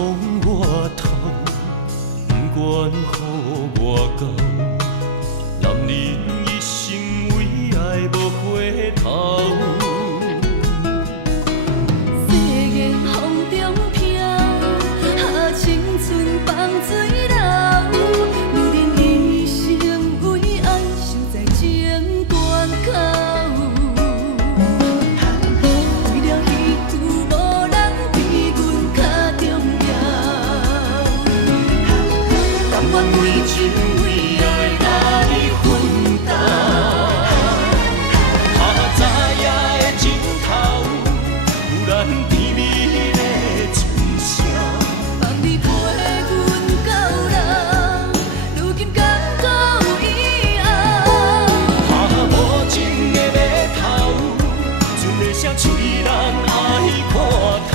我偷，不管予我够。男人一生为爱无回头。世间风中飘，啊青春放水流。女人一生为爱，守在情关口。为了彼句无人比阮较重要。甘愿为情为爱来奋斗。早夜的尽头，有咱甜蜜的嘴笑。放你陪阮到老，如今敢搁有以后？无情的码头，船的声催人爱看透。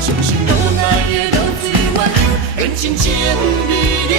伤心无奈的流水怨流，缘真情未了。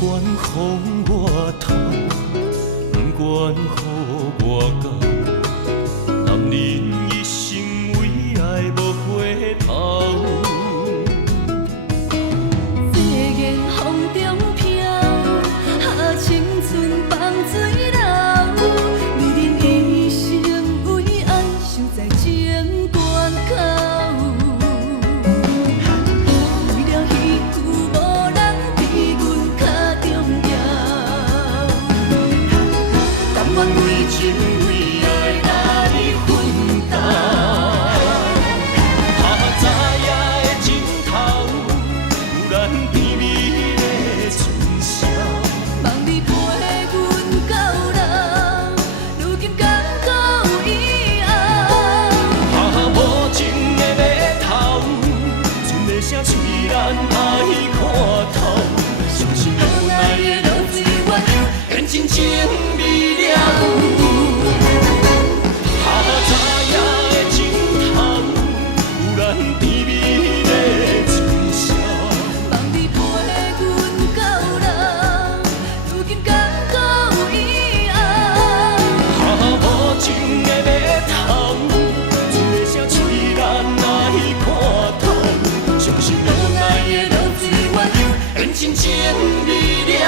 不管予我偷，不管予我够，男人一生为爱无回头。世间风中飘，啊青春放水流。女人一生为爱，守在情关口。为了彼句无人比阮较重要。甘愿为情为爱来奋斗。早夜的尽头，有咱甜蜜的嘴笑。望你陪阮到老，如今敢搁有以后？无情的码头，船的声催人爱看透。伤心无奈的流水怨流，缘真情未了。早夜的尽头，有咱甜蜜的嘴笑。望你陪阮到老，如今敢搁有以后？无情的码头，船的声催人爱看透。伤心无奈的流水怨流，缘真情未了。